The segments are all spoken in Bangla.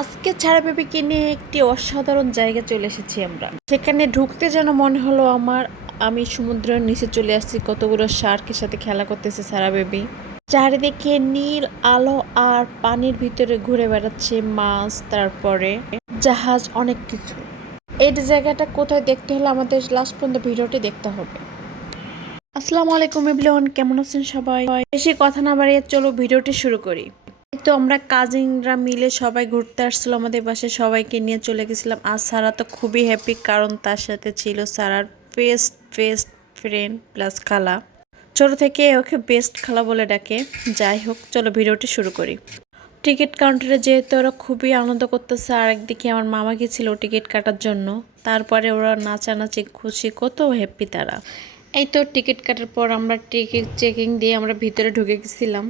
আজকে ছাড়া বেবিকে নিয়ে একটি অসাধারণ জায়গায় চলে এসেছি আমরা। সেখানে ঢুকতে যেন মনে হলো আমি সমুদ্রের নিচে চলে আসছি। কতগুলো শার্কের সাথে খেলা করতেছে সারা বেবি। চারিদিকে নীল আলো আর পানির ভিতরে ঘুরে বেড়াচ্ছে মাছ, তারপরে জাহাজ, অনেক কিছু। এই জায়গাটা কোথায় দেখতে হলে আমাদের লাস্ট পর্যন্ত ভিডিওটি দেখতে হবে। আসসালামু আলাইকুম এভরিওয়ান, কেমন আছেন সবাই? বেশি কথা না বাড়িয়ে চলো ভিডিওটি শুরু করি। তো আমরা কাজিনরা মিলে সবাই ঘুরতে আসছিল আমাদের বাসায়, সবাইকে নিয়ে চলে গেছিলাম। আর সারা তো খুবই হ্যাপি, কারণ তার সাথে ছিল সারার বেস্ট বেস্ট ফ্রেন্ড প্লাস খালা। ছোট থেকে ওকে বেস্ট খালা বলে ডাকে। যাই হোক, চলো ভিডিওটি শুরু করি। টিকিট কাউন্টারে যেহেতু ওরা খুবই আনন্দ করতেছে, আর একদিকে আমার মামা গেছিল টিকিট কাটার জন্য। তারপরে ওরা নাচানাচি খুশি, কত হ্যাপি তারা। এই তো টিকিট কাটার পর আমরা টিকিট চেকিং দিয়ে আমরা ভিতরে ঢুকে গেছিলাম।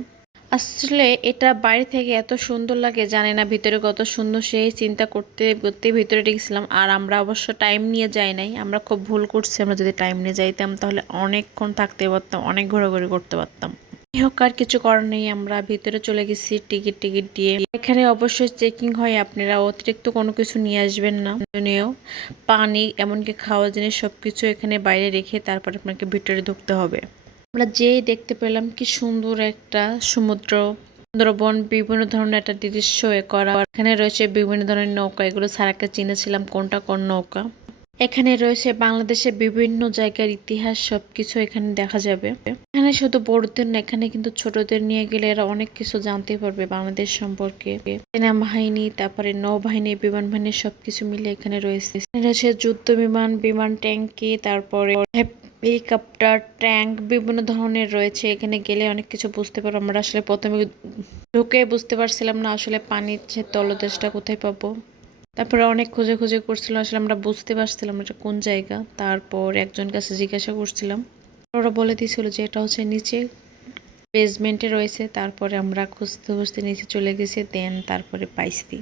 আসলে এটা বাইরে থেকে এত সুন্দর লাগে, জানি না ভিতরে কত সুন্দর, সেই চিন্তা করতে করতে ভিতরে ঢুকছিলাম। আর আমরা অবশ্য টাইম নিয়ে যাই নাই, আমরা খুব ভুল করছি। আমরা যদি টাইম নিয়ে যাইতাম তাহলে অনেকক্ষণ থাকতে পারতাম, অনেক ঘোরাঘুরি করতে পারতাম। হোক, আর কিছু করার নেই, আমরা ভিতরে চলে গেছি টিকিট দিয়ে। এখানে অবশ্যই চেকিং হয়, আপনারা অতিরিক্ত কোনো কিছু নিয়ে আসবেন না। পানি এমনকি খাওয়া জিনিস সবকিছু এখানে বাইরে রেখে তারপর আপনাকে ভিতরে ঢুকতে হবে। আমরা যেই দেখতে পেলাম কি সুন্দর একটা সমুদ্র, সুন্দরবন, বিভিন্ন ধরনের একটা দৃশ্য করা। এখানে রয়েছে বিভিন্ন ধরনের নৌকা, এগুলো সারাকে চিনেছিলাম কোনটা কোন নৌকা। এখানে রয়েছে বাংলাদেশের বিভিন্ন জায়গার ইতিহাস, সবকিছু এখানে দেখা যাবে। এখানে শুধু বড়দের না, এখানে কিন্তু ছোটদের নিয়ে গেলে এরা অনেক কিছু জানতে পারবে বাংলাদেশ সম্পর্কে। সেনাবাহিনী, তারপরে নৌবাহিনী, বিমান বাহিনী সবকিছু মিলে এখানে রয়েছে। এখানে রয়েছে যুদ্ধ বিমান, বিমান ট্যাঙ্কি, তারপরে হেলিকপ্টার, ট্যাঙ্ক, বিভিন্ন ধরনের রয়েছে। এখানে গেলে অনেক কিছু বুঝতে পারবো। আমরা আসলে প্রথমে ঢুকে বুঝতে পারছিলাম না আসলে পানির যে তলদেশটা কোথায় পাবো। তারপরে অনেক খুঁজে করছিলাম, আসলে আমরা বুঝতে পারছিলাম এটা কোন জায়গা। তারপর একজন কাছে জিজ্ঞাসা করছিলাম, ওরা বলে দিয়েছিল যে এটা হচ্ছে নিচে বেসমেন্টে রয়েছে। তারপরে আমরা খুঁজতে নিচে চলে গেছি, দেন তারপরে পাইছি।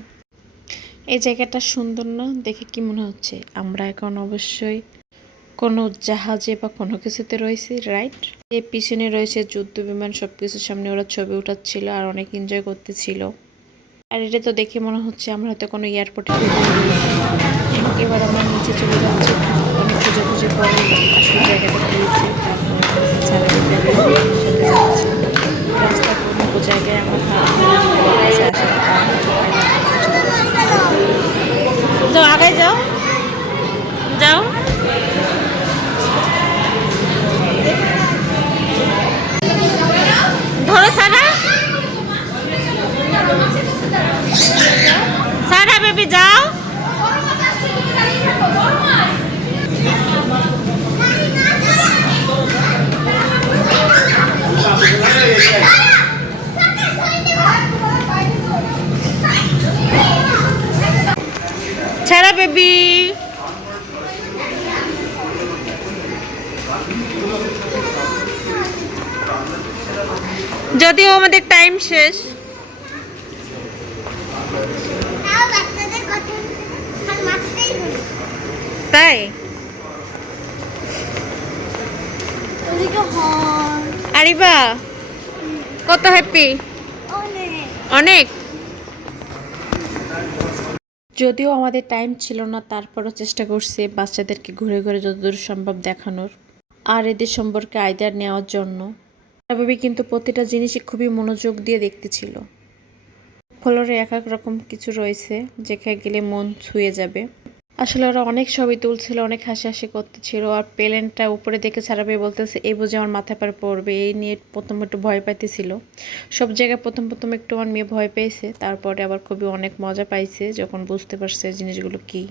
এই জায়গাটা সুন্দর না? দেখে কি মনে হচ্ছে আমরা এখন অবশ্যই কোনো জাহাজে বা কোনো কিছুতে রয়েছে, রাইট? এর পিছনে রয়েছে যুদ্ধ বিমান, সবকিছুর সামনে ওরা ছবি উঠাচ্ছিল আর অনেক এনজয় করতেছিল। আর এটা তো দেখে মনে হচ্ছে আমরা হয়তো কোনো এয়ারপোর্টে এবার আমরা নিচে চলে যাচ্ছি। অনেক খুঁজে পরে আসল জায়গাটা পেয়েছি। রাস্তা কোনো জায়গায় আমার তো আগে যাও যাও। ধরো সারা, সারা বেবি যাও। ছাড়া বেবি, যদিও আমাদের টাইম শেষ। তাই আরিবা কত হ্যাপি, অনেক। যদিও আমাদের টাইম ছিল না, তারপরও চেষ্টা করছি বাচ্চাদেরকে ঘুরে ঘুরে যতদূর সম্ভব দেখানোর আর এদের সম্পর্কে আইডিয়া নেওয়ার জন্য। ভাবি কিন্তু প্রতিটা জিনিসই খুবই মনোযোগ দিয়ে দেখতেছিল। ফ্লোরে এক এক রকম কিছু রয়েছে, যেখানে গেলে মন ছুঁয়ে যাবে। আসলে ওরা অনেক ছবি তুলছিল, অনেক হাসাহাসি করতেছিল। আর প্লেনটা উপরে দেখে ছাড়াবে বলতেছে এই বুঝে আমার মাথায় পার পড়বে, এই নিয়ে প্রথম একটু ভয় পাইতেছিল। সব জায়গায় প্রথম একটু আমার মেয়ে ভয় পেয়েছে, তারপরে আবার খুবই অনেক মজা পাইছে যখন বুঝতে পারছে জিনিসগুলো কি।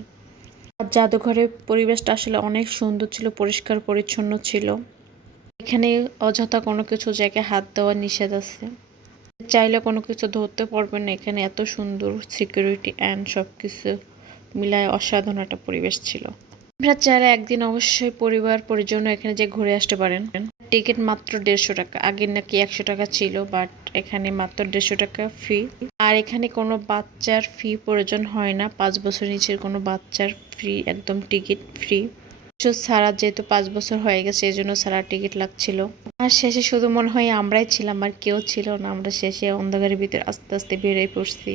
আর জাদুঘরের পরিবেশটা আসলে অনেক সুন্দর ছিল, পরিষ্কার পরিচ্ছন্ন ছিল। এখানে অযথা কোনো কিছু জায়গায় হাত দেওয়া নিষেধ আছে, চাইলে কোনো কিছু ধরতে পারবেন না। এখানে এত সুন্দর সিকিউরিটি অ্যান্ড সব কিছু মিলায় অসাধারণ একটা পরিবেশ ছিল। আপনারা চাইলে একদিন অবশ্যই পরিবার পরিজন এখানে যে ঘুরে আসতে পারেন। টিকিট মাত্র 150 টাকা, আগে নাকি 100 টাকা ছিল, বাট এখানে মাত্র 150 টাকা ফি। আর এখানে কোনো বাচ্চার ফি প্রয়োজন হয় না, 5 বছর নিচের কোনো বাচ্চার ফ্রি, একদম টিকিট ফ্রি। সারা যেহেতু 5 বছর হয়ে গেছে, এই জন্য সারা টিকিট লাগছিল। আর শেষে শুধু মনে হয় আমরাই ছিলাম, আর কেউ ছিল না। আমরা শেষে অন্ধকারের ভিতরে আস্তে আস্তে বেরিয়ে পড়ছি।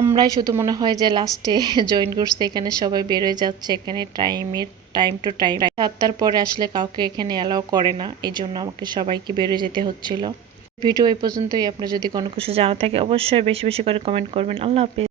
আমরাই শুধু মনে হয় যে লাস্টে জয়েন করছে। এখানে সবাই বেরোয় যাচ্ছে, এখানে টাইম টু টাইম 7টার পরে আসলে কাউকে এখানে অ্যালাউ করে না, এই জন্য আমাকে সবাইকে বেরোয় যেতে হচ্ছিল। ভিডিও এই পর্যন্তই। আপনার যদি কোনো কিছু জানা থাকে অবশ্যই বেশি বেশি করে কমেন্ট করবেন। আল্লাহ হাফেজ।